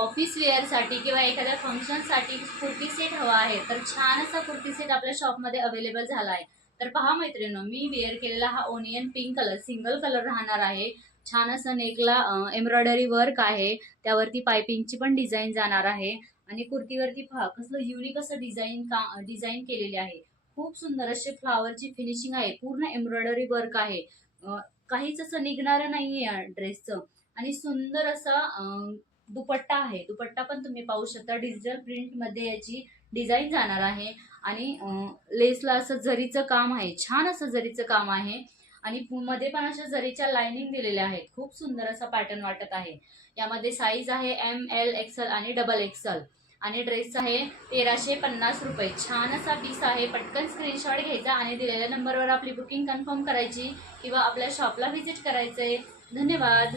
Office वेअरसाठी किंवा एखाद्या फंक्शनसाठी कुर्ती सेट हवा आहे तर छान असा कुर्ती सेट आपल्या शॉपमध्ये अवेलेबल झाला आहे। तर पहा मैत्रिणींनो, मी वेअर केलेला हा onion pink colour single colour राहणार आहे। छान असं नेकला एम्ब्रॉयडरी वर्क आहे, त्यावरती पायपिंगची पण डिझाईन जाणार आहे। आणि कुर्तीवरती पहा कसलं युनिक असं डिझाईन केलेली आहे। खूप सुंदर असे फ्लावरची फिनिशिंग आहे, पूर्ण एम्ब्रॉयडरी वर्क आहे। काहीच असं निघणारं नाहीये ड्रेसचं। आणि सुंदर असा दुपट्टा आहे, दुपट्टा पण तुम्ही पाहू शकता डिजिटल प्रिंट मध्ये याची डिझाईन जाणार आहे। आणि लेसला असं जरीचं काम आहे, छान असं जरीचं काम आहे। आणि मध्ये पण अशा जरीच्या लाइनिंग दिलेल्या आहेत, खूप सुंदर असा पॅटर्न वाटत आहे। यामध्ये साईज आहे ML XL आणि XXL। आणि ड्रेस आहे 1350 रुपये। छान असा पीस आहे, पटकन स्क्रीनशॉट घ्यायचा आणि दिलेल्या नंबरवर आपली बुकिंग कन्फर्म करायची किंवा आपल्या शॉपला व्हिजिट करायचंय। धन्यवाद।